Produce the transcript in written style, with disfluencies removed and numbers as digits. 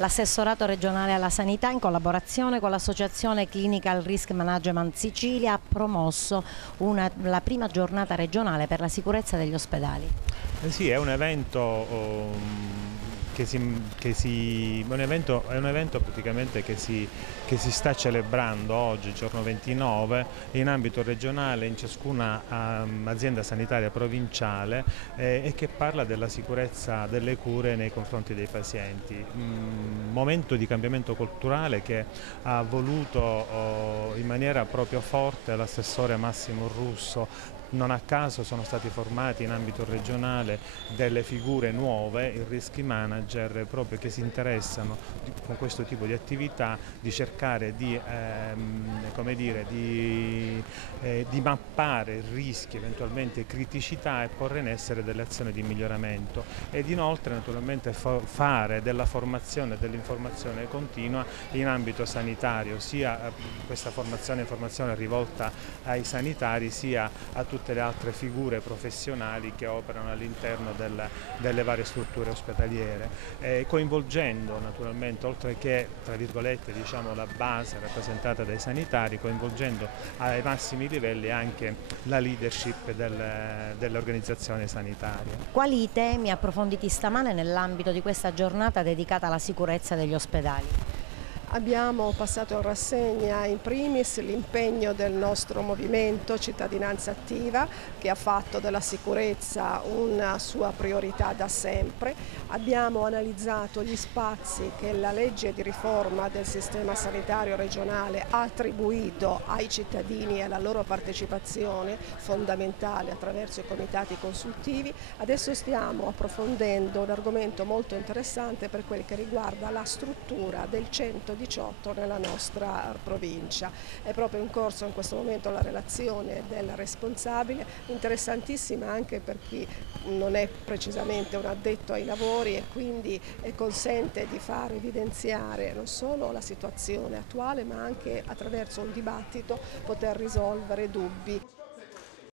L'assessorato regionale alla sanità, in collaborazione con l'associazione Clinical Risk Management Sicilia, ha promosso la prima giornata regionale per la sicurezza degli ospedali. Sì, è un evento è un evento praticamente che si sta celebrando oggi, giorno 29, in ambito regionale in ciascuna azienda sanitaria provinciale e che parla della sicurezza delle cure nei confronti dei pazienti. Un momento di cambiamento culturale che ha voluto in maniera proprio forte l'assessore Massimo Russo. Non a caso sono stati formati in ambito regionale delle figure nuove, i risk manager, proprio che si interessano con questo tipo di attività di cercare come dire, di mappare rischi, eventualmente criticità e porre in essere delle azioni di miglioramento ed inoltre naturalmente fare della formazione e dell'informazione continua in ambito sanitario, sia questa formazione e informazione rivolta ai sanitari sia a tutte le altre figure professionali che operano all'interno delle varie strutture ospedaliere, coinvolgendo naturalmente, oltre che tra virgolette diciamo la base rappresentata dai sanitari, coinvolgendo ai massimi livelli anche la leadership delle organizzazioni sanitarie. Quali i temi approfonditi stamane nell'ambito di questa giornata dedicata alla sicurezza degli ospedali? Abbiamo passato in rassegna in primis l'impegno del nostro movimento Cittadinanza Attiva, che ha fatto della sicurezza una sua priorità da sempre. Abbiamo analizzato gli spazi che la legge di riforma del sistema sanitario regionale ha attribuito ai cittadini e alla loro partecipazione fondamentale attraverso i comitati consultivi. Adesso stiamo approfondendo un argomento molto interessante per quel che riguarda la struttura del 118 nella nostra provincia. È proprio in corso in questo momento la relazione del responsabile, interessantissima anche per chi non è precisamente un addetto ai lavori e quindi consente di far evidenziare non solo la situazione attuale ma anche attraverso un dibattito poter risolvere dubbi.